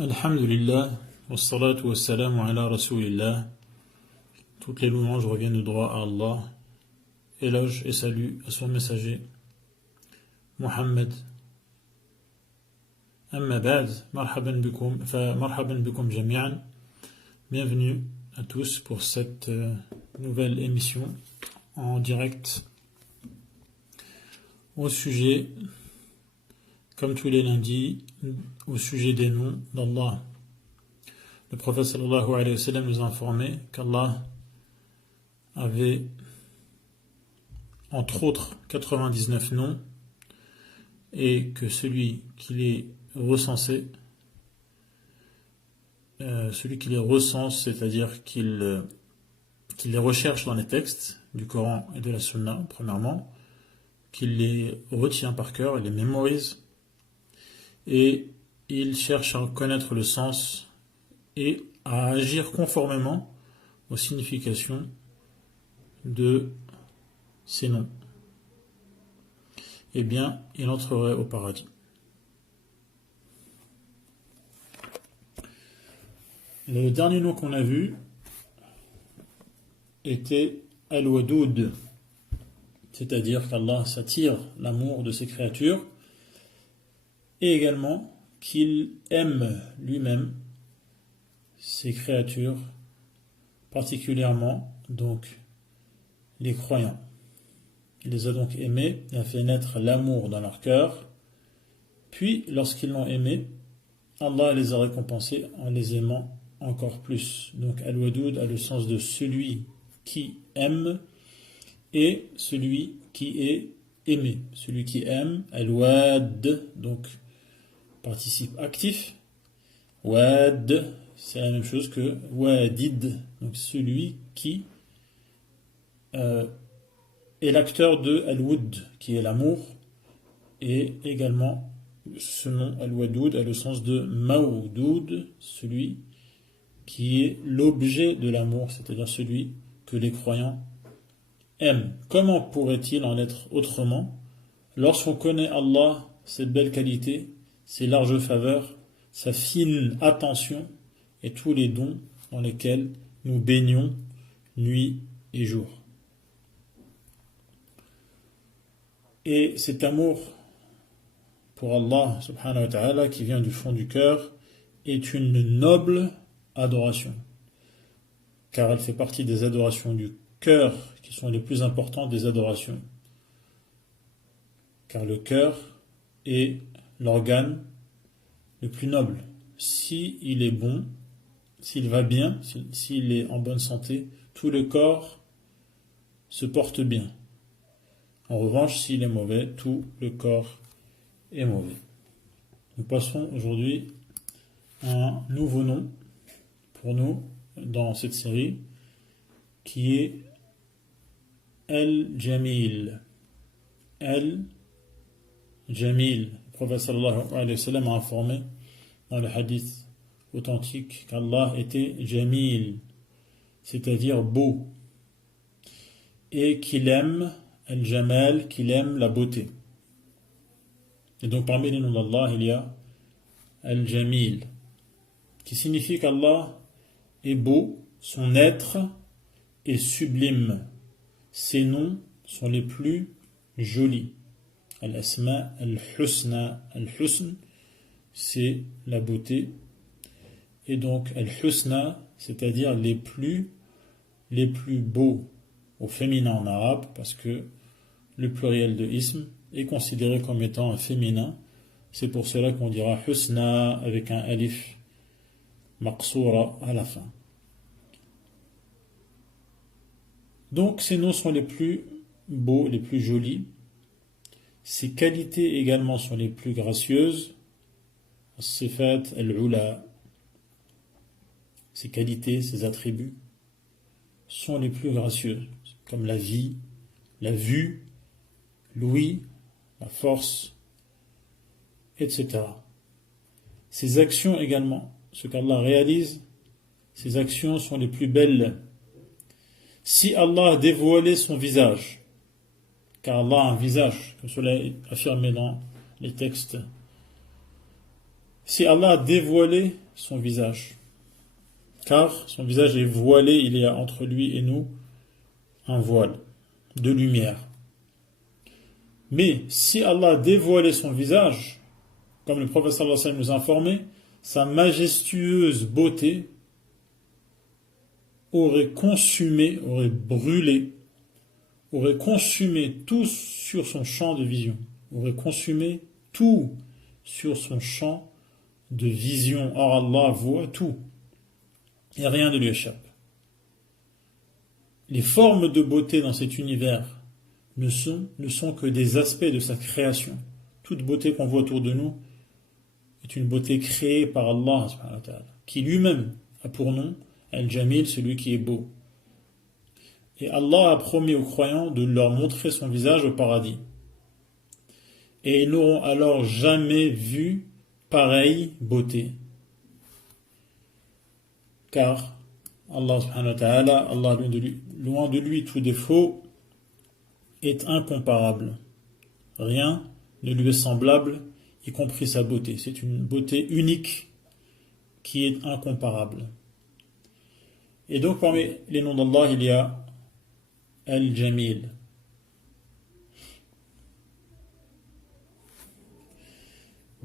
Alhamdulillah, wassalatu wassalamu ala rasulillah. Toutes les louanges reviennent de droit à Allah. Éloge et salut à son messager, Muhammad. Amma ba'd, marhaban bikum jami'an. Bienvenue à tous pour cette nouvelle émission en direct au sujet, comme tous les lundis, au sujet des noms d'Allah. Le prophète sallallahu alayhi wa sallam nous a informé qu'Allah avait entre autres 99 noms et que celui qui les recensait, c'est-à-dire qu'il les recherche dans les textes du Coran et de la Sunna, premièrement, qu'il les retient par cœur et les mémorise, et il cherche à connaître le sens et à agir conformément aux significations de ces noms, eh bien, il entrerait au paradis. Le dernier nom qu'on a vu était Al-Wadoud, c'est-à-dire qu'Allah s'attire l'amour de ses créatures et également qu'il aime lui-même ses créatures, particulièrement donc les croyants. Il les a donc aimés et a fait naître l'amour dans leur cœur. Puis, lorsqu'ils l'ont aimé, Allah les a récompensés en les aimant encore plus. Donc, Al-Wadoud a le sens de celui qui aime et celui qui est aimé. Celui qui aime, Al-Wad, donc participe actif. Wad, c'est la même chose que Wadid, donc celui qui est l'acteur de Al-Wud, qui est l'amour, et également ce nom Al-Wadoud a le sens de Mawdoud, celui qui est l'objet de l'amour, c'est-à-dire celui que les croyants aiment. Comment pourrait-il en être autrement lorsqu'on connaît Allah, cette belle qualité, ses larges faveurs, sa fine attention et tous les dons dans lesquels nous baignons nuit et jour. Et cet amour pour Allah subhanahu wa ta'ala qui vient du fond du cœur est une noble adoration, car elle fait partie des adorations du cœur qui sont les plus importantes des adorations, car le cœur est l'organe le plus noble. S'il est bon, s'il va bien, s'il est en bonne santé, tout le corps se porte bien. En revanche, s'il est mauvais, tout le corps est mauvais. Nous passons aujourd'hui à un nouveau nom pour nous dans cette série qui est Al-Jamil. Al-Jamil. Le prophète sallallahu alayhi wa sallam a informé dans le hadith authentique qu'Allah était Jamil, c'est-à-dire beau, et qu'il aime Al-Jamal, qu'il aime la beauté. Et donc parmi les noms d'Allah, il y a Al-Jamil, qui signifie qu'Allah est beau, son être est sublime. Ses noms sont les plus jolis. Al-Asma, Al-Husna. Al-Husn, c'est la beauté. Et donc Al-Husna, c'est-à-dire les plus beaux au féminin en arabe, parce que le pluriel de ism est considéré comme étant un féminin. C'est pour cela qu'on dira Husna avec un alif maqsoura à la fin. Donc ces noms sont les plus beaux, les plus jolis. Ses qualités également sont les plus gracieuses. As-sifat al-ula. Ses qualités, ses attributs sont les plus gracieuses, comme la vie, la vue, l'ouïe, la force, etc. Ses actions également, ce qu'Allah réalise, ses actions sont les plus belles. Si Allah dévoilait son visage, car Allah a un visage, comme cela est affirmé dans les textes si Allah a dévoilé son visage, car son visage est voilé, il y a entre lui et nous un voile de lumière. Mais si Allah a dévoilé son visage, comme le prophète sallallahu alayhi wa sallam nous a informé, sa majestueuse beauté aurait consumé, aurait brûlé, aurait consumé tout sur son champ de vision, aurait consumé tout sur son champ de vision. Or Allah voit tout et rien ne lui échappe. Les formes de beauté dans cet univers ne sont que des aspects de sa création. Toute beauté qu'on voit autour de nous est une beauté créée par Allah, qui lui-même a pour nom Al-Jamil, celui qui est beau. Et Allah a promis aux croyants de leur montrer son visage au paradis. Et ils n'auront alors jamais vu pareille beauté. Car Allah subhanahu wa ta'ala, Allah loin de lui tout défaut, est incomparable. Rien ne lui est semblable, y compris sa beauté. C'est une beauté unique qui est incomparable. Et donc parmi les noms d'Allah, il y a Al-Jamil.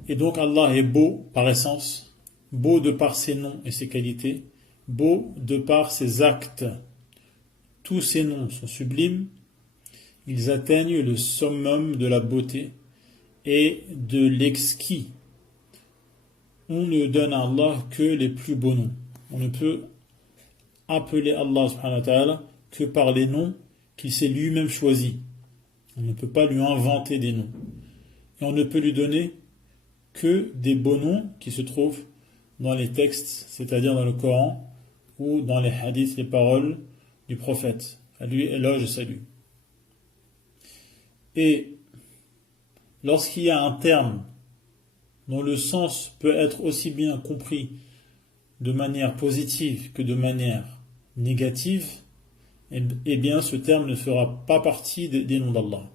Et donc Allah est beau par essence, beau de par ses noms et ses qualités, beau de par ses actes. Tous ces noms sont sublimes, ils atteignent le summum de la beauté et de l'exquis. On ne donne à Allah que les plus beaux noms. On ne peut appeler Allah subhanahu wa ta'ala que par les noms qu'il s'est lui-même choisis. On ne peut pas lui inventer des noms. Et on ne peut lui donner que des beaux noms qui se trouvent dans les textes, c'est-à-dire dans le Coran ou dans les hadiths, les paroles du prophète. À lui éloge et salut. Et lorsqu'il y a un terme dont le sens peut être aussi bien compris de manière positive que de manière négative, eh bien ce terme ne fera pas partie des noms d'Allah.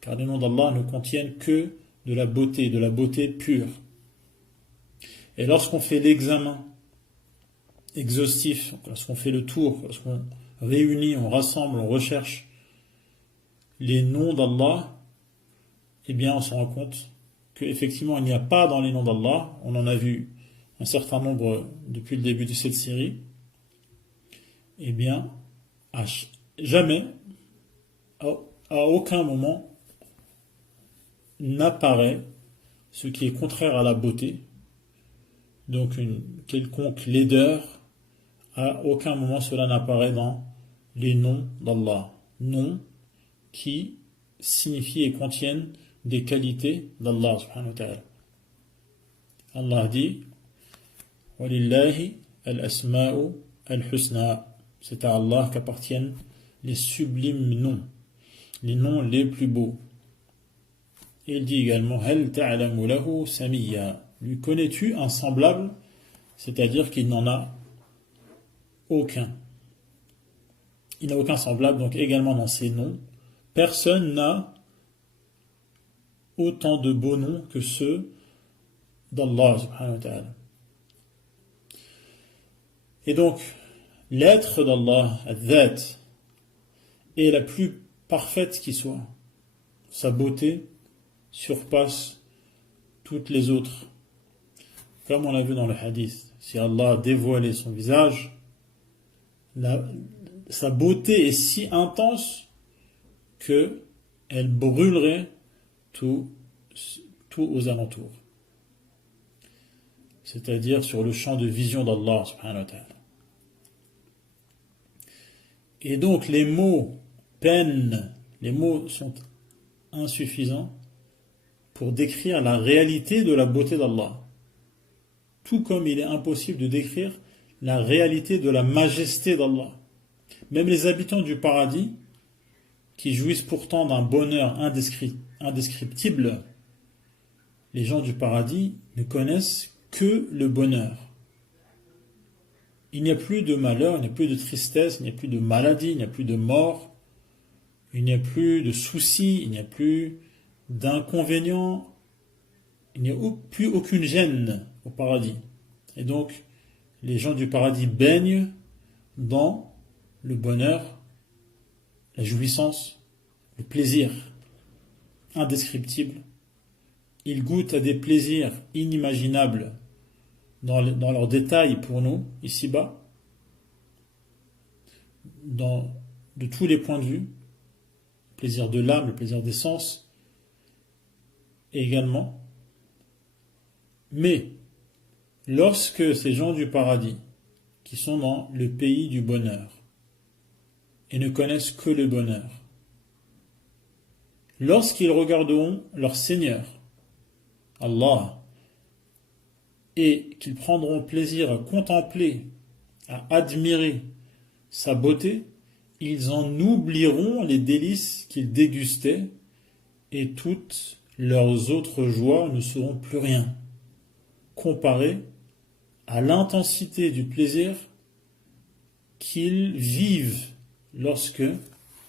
Car les noms d'Allah ne contiennent que de la beauté pure. Et lorsqu'on fait l'examen exhaustif, lorsqu'on fait le tour, lorsqu'on réunit, on rassemble, on recherche les noms d'Allah, eh bien on se rend compte qu'effectivement il n'y a pas dans les noms d'Allah, on en a vu un certain nombre depuis le début de cette série, eh bien jamais, à aucun moment, n'apparaît ce qui est contraire à la beauté, donc une quelconque laideur. À aucun moment cela n'apparaît dans les noms d'Allah, noms qui signifient et contiennent des qualités d'Allah subhanahu wa ta'ala. Allah dit Walillahi al-asma'u al-husna, c'est à Allah qu'appartiennent les sublimes noms, les noms les plus beaux. Et il dit également Hal ta'lamu lahu samiyya, lui connais-tu un semblable, c'est-à-dire qu'il n'en a aucun. Il n'a aucun semblable, donc également dans ses noms. Personne n'a autant de beaux noms que ceux d'Allah subhanahu wa ta'ala. Et donc, l'être d'Allah, al-Dhat, est la plus parfaite qui soit. Sa beauté surpasse toutes les autres. Comme on l'a vu dans le hadith, si Allah a dévoilé son visage, sa beauté est si intense que elle brûlerait tout aux alentours. C'est-à-dire sur le champ de vision d'Allah subhanahu wa ta'ala. Et donc les mots peinent, les mots sont insuffisants pour décrire la réalité de la beauté d'Allah. Tout comme il est impossible de décrire la réalité de la majesté d'Allah. Même les habitants du paradis, qui jouissent pourtant d'un bonheur indescriptible, les gens du paradis ne connaissent que le bonheur. Il n'y a plus de malheur, il n'y a plus de tristesse, il n'y a plus de maladie, il n'y a plus de mort, il n'y a plus de soucis, il n'y a plus d'inconvénients, il n'y a plus aucune gêne, au paradis. Et donc, les gens du paradis baignent dans le bonheur, la jouissance, le plaisir indescriptible. Ils goûtent à des plaisirs inimaginables dans leurs détails pour nous, ici-bas, de tous les points de vue, le plaisir de l'âme, le plaisir des sens, également. Mais, lorsque ces gens du paradis, qui sont dans le pays du bonheur, et ne connaissent que le bonheur, lorsqu'ils regarderont leur Seigneur, Allah, et qu'ils prendront plaisir à contempler, à admirer sa beauté, ils en oublieront les délices qu'ils dégustaient et toutes leurs autres joies ne seront plus rien, comparées à l'intensité du plaisir qu'ils vivent lorsque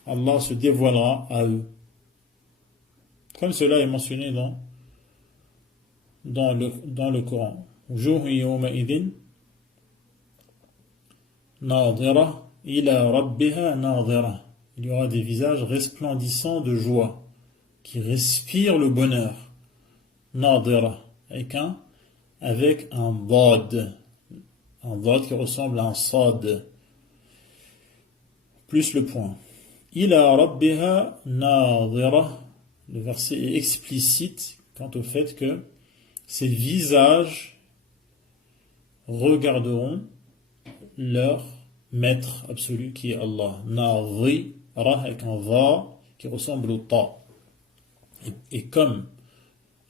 Allah se dévoilera à eux. Comme cela est mentionné dans le Coran. وجوه يومئذ ناظرة إلى ربها ناظرة. Il y aura des visages resplendissants de joie, qui respirent le bonheur. ناظرة, avec un dad qui ressemble à un sad, plus le point. إلى ربها ناظرة. Le verset est explicite quant au fait que ces visages regarderont leur maître absolu qui est Allah. Nazira avec un va qui ressemble au ta. Et comme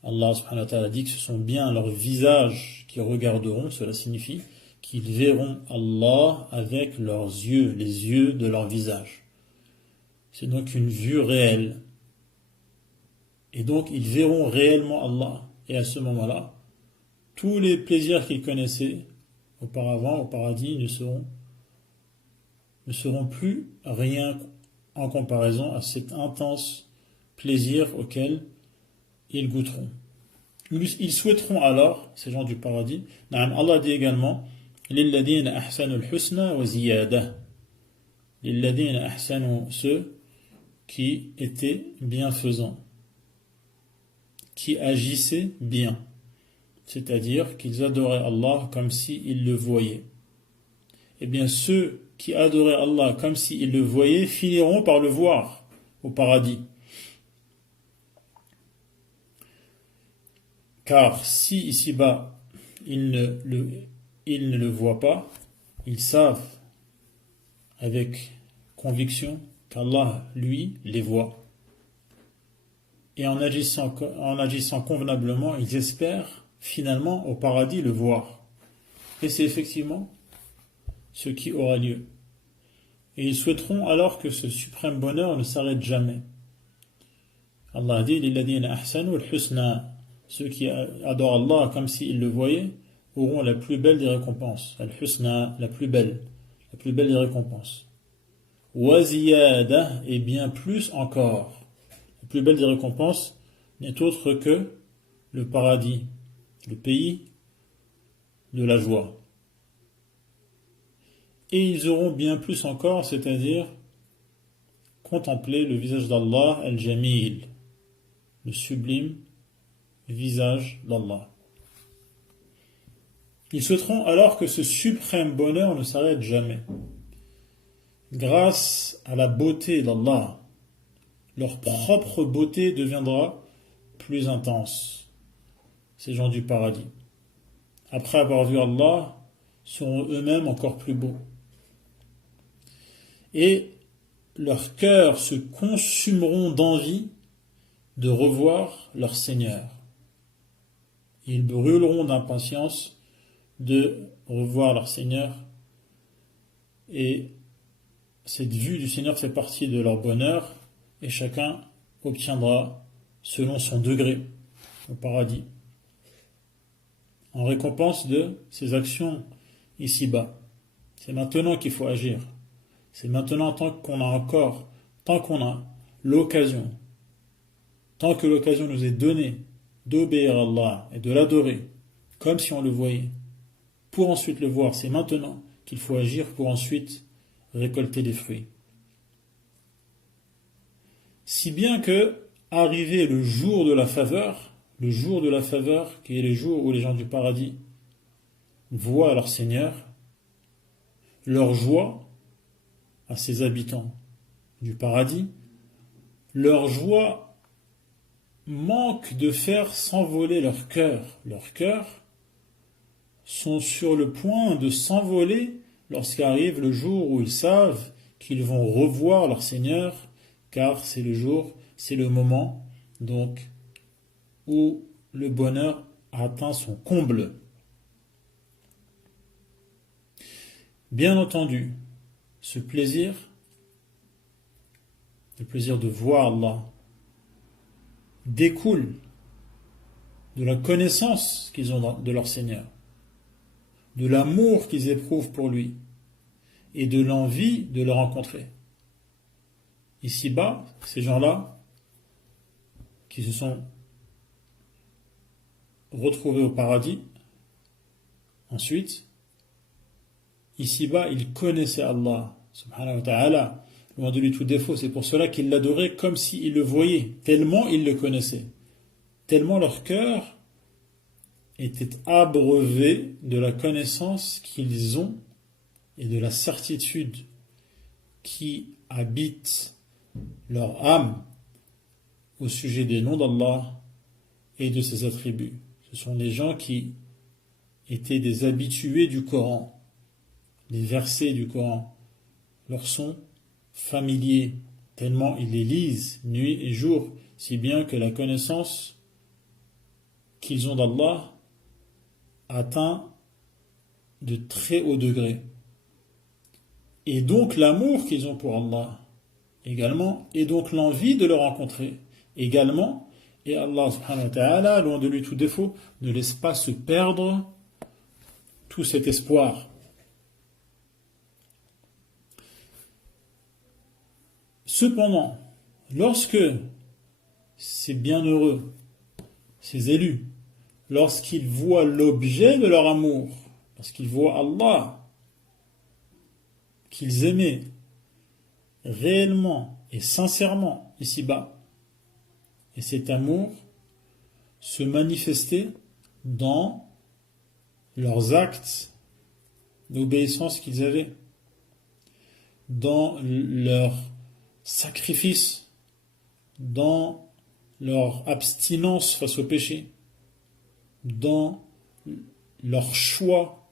Allah subhanahu wa ta'ala dit que ce sont bien leurs visages qui regarderont, cela signifie qu'ils verront Allah avec leurs yeux, les yeux de leur visage. C'est donc une vue réelle. Et donc ils verront réellement Allah. Et à ce moment-là, tous les plaisirs qu'ils connaissaient auparavant au paradis ne seront plus rien en comparaison à cet intense plaisir auquel ils goûteront. Ils souhaiteront alors, ces gens du paradis, Allah dit également لِلَّذِينَ أَحْسَنُوا الْحُسْنَى وَزِيَادَةً. لِلَّذِينَ أَحْسَنُوا, ceux qui étaient bienfaisants, qui agissaient bien, c'est-à-dire qu'ils adoraient Allah comme s'ils le voyaient. Eh bien, ceux qui adoraient Allah comme s'ils le voyaient finiront par le voir au paradis. Car si ici-bas ils ne le voient pas, ils savent avec conviction qu'Allah, lui, les voit. Et en agissant convenablement, ils espèrent finalement au paradis le voir. Et c'est effectivement ce qui aura lieu. Et ils souhaiteront alors que ce suprême bonheur ne s'arrête jamais. Allah dit لِلَّذِينَ أَحْسَنُوا الْحُسْنَى. Ceux qui adorent Allah comme s'ils le voyaient auront la plus belle des récompenses. Al-Husna, la plus belle des récompenses. وَزِيَادَةً, et bien plus encore. La plus belle des récompenses n'est autre que le paradis, le pays de la joie. Et ils auront bien plus encore, c'est-à-dire contempler le visage d'Allah al-Jamil, le sublime visage d'Allah. Ils souhaiteront alors que ce suprême bonheur ne s'arrête jamais. Grâce à la beauté d'Allah, leur propre beauté deviendra plus intense. Ces gens du paradis, après avoir vu Allah, seront eux-mêmes encore plus beaux. Et leurs cœurs se consumeront d'envie de revoir leur Seigneur. Ils brûleront d'impatience de revoir leur Seigneur. Et cette vue du Seigneur fait partie de leur bonheur, et chacun obtiendra selon son degré au paradis, en récompense de ses actions ici-bas. C'est maintenant qu'il faut agir. C'est maintenant, tant qu'on a l'occasion, tant que l'occasion nous est donnée d'obéir à Allah et de l'adorer, comme si on le voyait. Pour ensuite le voir, c'est maintenant qu'il faut agir pour ensuite récolter les fruits. Si bien que, arrivé le jour de la faveur qui est le jour où les gens du paradis voient leur Seigneur, leur joie à ses habitants du paradis, leur joie manque de faire s'envoler leur cœur. Leurs cœurs sont sur le point de s'envoler lorsqu'arrive le jour où ils savent qu'ils vont revoir leur Seigneur, car c'est le jour, c'est le moment donc où le bonheur a atteint son comble. Bien entendu, ce plaisir, le plaisir de voir Allah, découle de la connaissance qu'ils ont de leur Seigneur, de l'amour qu'ils éprouvent pour lui et de l'envie de le rencontrer. Ici-bas, ces gens-là qui se sont retrouvés au paradis, ensuite, ici-bas, ils connaissaient Allah, subhanahu wa ta'ala, loin de lui tout défaut. C'est pour cela qu'ils l'adoraient comme s'ils le voyaient, tellement ils le connaissaient, tellement leur cœur était abreuvé de la connaissance qu'ils ont et de la certitude qui habite leur âme au sujet des noms d'Allah et de ses attributs. Ce sont les gens qui étaient des habitués du Coran. Les versets du Coran leur sont familiers, tellement ils les lisent nuit et jour, si bien que la connaissance qu'ils ont d'Allah atteint de très hauts degrés. Et donc l'amour qu'ils ont pour Allah également, et donc l'envie de le rencontrer également, et Allah subhanahu wa ta'ala, loin de lui tout défaut, ne laisse pas se perdre tout cet espoir. Cependant, lorsque ces bienheureux, ces élus, lorsqu'ils voient l'objet de leur amour, lorsqu'ils voient Allah, qu'ils aimaient réellement et sincèrement ici-bas, et cet amour se manifestait dans leurs actes d'obéissance qu'ils avaient, dans leur sacrifice, dans leur abstinence face au péché, dans leur choix,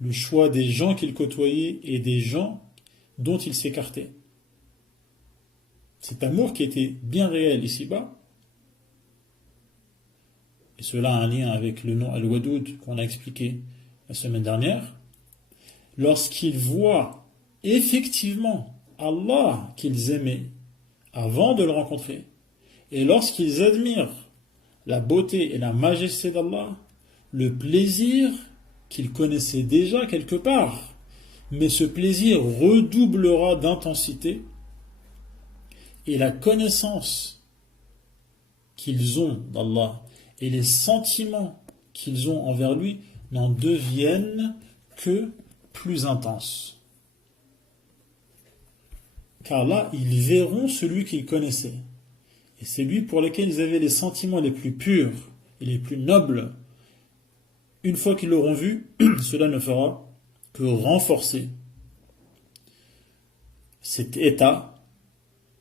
le choix des gens qu'ils côtoyaient et des gens dont ils s'écartaient. Cet amour qui était bien réel ici-bas, et cela a un lien avec le nom Al-Wadoud qu'on a expliqué la semaine dernière, lorsqu'ils voient effectivement Allah qu'ils aimaient avant de le rencontrer, et lorsqu'ils admirent la beauté et la majesté d'Allah, le plaisir qu'ils connaissaient déjà quelque part, mais ce plaisir redoublera d'intensité, et la connaissance qu'ils ont d'Allah et les sentiments qu'ils ont envers lui n'en deviennent que plus intenses. Car là, ils verront celui qu'ils connaissaient. Et c'est lui pour lequel ils avaient les sentiments les plus purs et les plus nobles. Une fois qu'ils l'auront vu, cela ne fera que renforcer cet état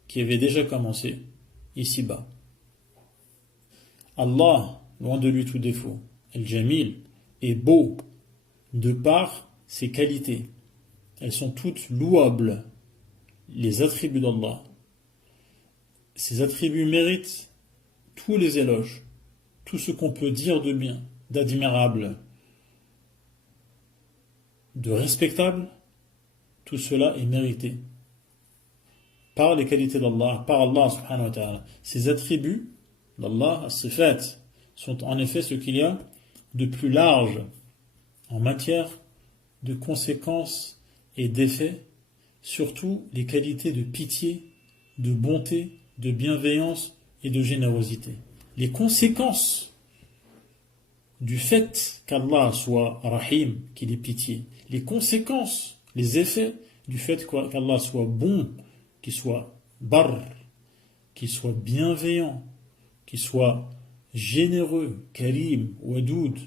qui avait déjà commencé ici-bas. Allah, loin de lui tout défaut, Al-Jamil, est beau de par ses qualités. Elles sont toutes louables, les attributs d'Allah. Ces attributs méritent tous les éloges, tout ce qu'on peut dire de bien, d'admirable, de respectable, tout cela est mérité par les qualités d'Allah, par Allah subhanahu wa ta'ala. Ces attributs d'Allah, as-sifat, sont en effet ce qu'il y a de plus large en matière de conséquences et d'effets, surtout les qualités de pitié, de bonté, de bienveillance et de générosité. Les conséquences du fait qu'Allah soit Rahim, qu'il ait pitié, les conséquences, les effets du fait qu'Allah soit bon, qu'il soit Barr, qu'il soit bienveillant, qu'il soit généreux, Karim, Wadoud,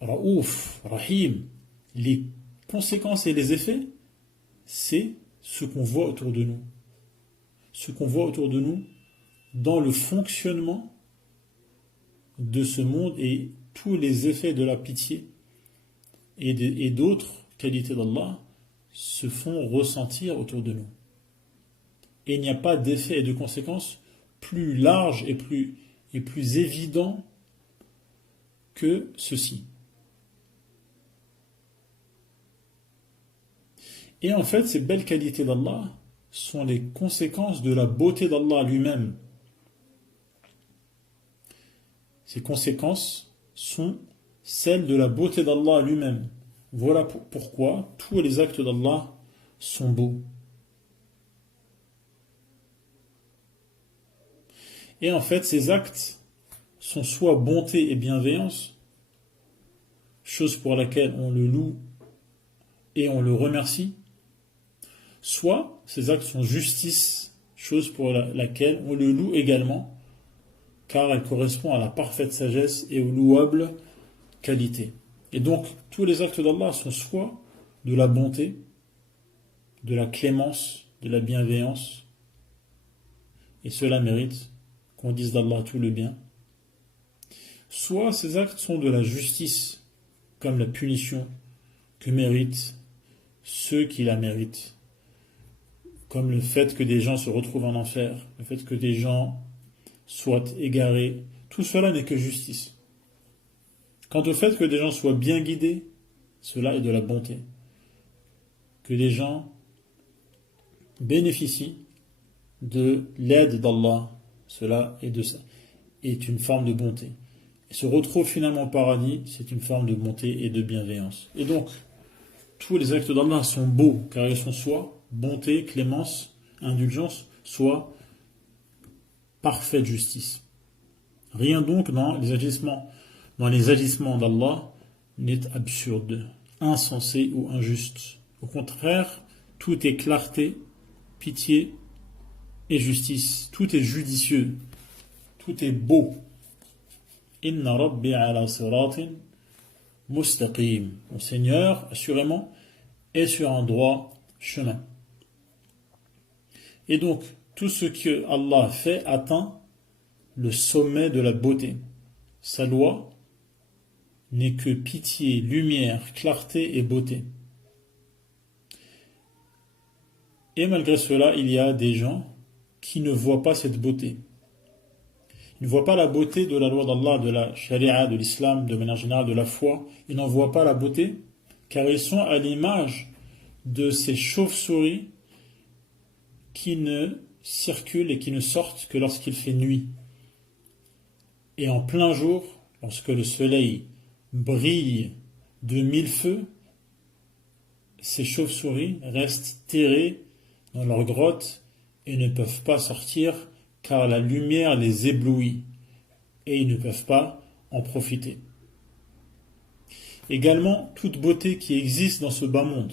Raouf, Rahim, les conséquences et les effets, c'est ce qu'on voit autour de nous. Ce qu'on voit autour de nous dans le fonctionnement de ce monde et tous les effets de la pitié et d'autres qualités d'Allah se font ressentir autour de nous. Et il n'y a pas d'effet et de conséquences plus larges et plus évidents que ceci. Et en fait, ces belles qualités d'Allah sont les conséquences de la beauté d'Allah lui-même. Ces conséquences sont celles de la beauté d'Allah lui-même. Voilà pourquoi tous les actes d'Allah sont beaux. Et en fait, ces actes sont soit bonté et bienveillance, chose pour laquelle on le loue et on le remercie, soit ces actes sont justice, chose pour laquelle on le loue également, car elle correspond à la parfaite sagesse et aux louables qualités. Et donc, tous les actes d'Allah sont soit de la bonté, de la clémence, de la bienveillance, et cela mérite qu'on dise d'Allah tout le bien, soit ces actes sont de la justice, comme la punition que méritent ceux qui la méritent, comme le fait que des gens se retrouvent en enfer, le fait que des gens soient égarés, tout cela n'est que justice. Quant au fait que des gens soient bien guidés, cela est de la bonté. Que des gens bénéficient de l'aide d'Allah, cela est une forme de bonté. Et se retrouve finalement au paradis, c'est une forme de bonté et de bienveillance. Et donc, tous les actes d'Allah sont beaux, car ils sont soit bonté, clémence, indulgence, soit parfaite justice. Rien donc dans les agissements d'Allah n'est absurde, insensé ou injuste. Au contraire, tout est clarté, pitié et justice. Tout est judicieux. Tout est beau. Inna Rabbi ala siratin mustaqim. Mon Seigneur, assurément, est sur un droit chemin. Et donc, tout ce que Allah fait atteint le sommet de la beauté. Sa loi n'est que pitié, lumière, clarté et beauté. Et malgré cela, il y a des gens qui ne voient pas cette beauté. Ils ne voient pas la beauté de la loi d'Allah, de la charia, de l'islam, de manière générale, de la foi. Ils n'en voient pas la beauté, car ils sont à l'image de ces chauves-souris qui ne circulent et qui ne sortent que lorsqu'il fait nuit. Et en plein jour, lorsque le soleil brille de mille feux, ces chauves-souris restent terrées dans leur grotte et ne peuvent pas sortir car la lumière les éblouit et ils ne peuvent pas en profiter. Également, toute beauté qui existe dans ce bas monde,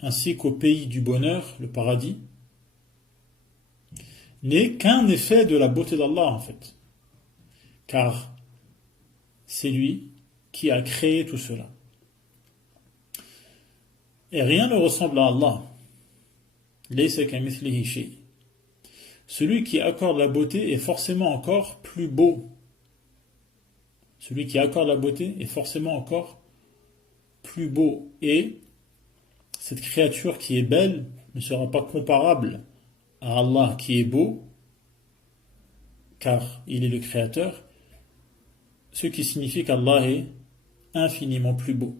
ainsi qu'au pays du bonheur, le paradis, n'est qu'un effet de la beauté d'Allah en fait. Car c'est lui qui a créé tout cela. Et rien ne ressemble à Allah. Laysa kamithlihi shay. Celui qui accorde la beauté est forcément encore plus beau. Celui qui accorde la beauté est forcément encore plus beau. Et cette créature qui est belle ne sera pas comparable à Allah qui est beau, car il est le créateur, ce qui signifie qu'Allah est infiniment plus beau.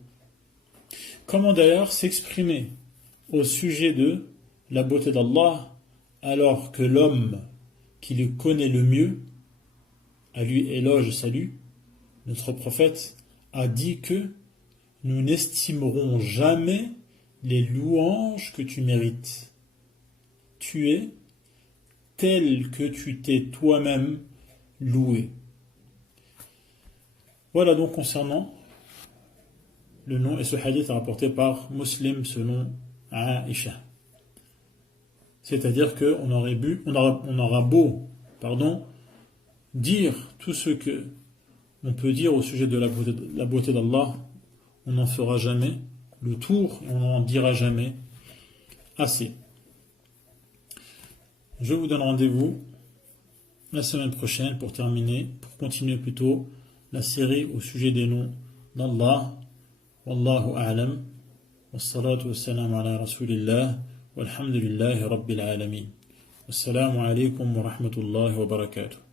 Comment d'ailleurs s'exprimer au sujet de la beauté d'Allah alors que l'homme qui le connaît le mieux, à lui éloge et salut, notre prophète a dit que nous n'estimerons jamais les louanges que tu mérites. Tu es tel que tu t'es toi-même loué. Voilà donc concernant le nom, et ce hadith est rapporté par Muslim selon Aïcha. C'est-à-dire qu'on on aura beau, dire tout ce que on peut dire au sujet de la beauté d'Allah, on n'en fera jamais le tour et on n'en dira jamais assez. Je vous donne rendez-vous la semaine prochaine pour continuer plutôt la série au sujet des noms d'Allah. Wallahu a'lam. Wassalatu wassalamu ala rasulillah. Walhamdulillahi rabbil alamin. Wassalamu alaikum wa rahmatullahi wa barakatuh.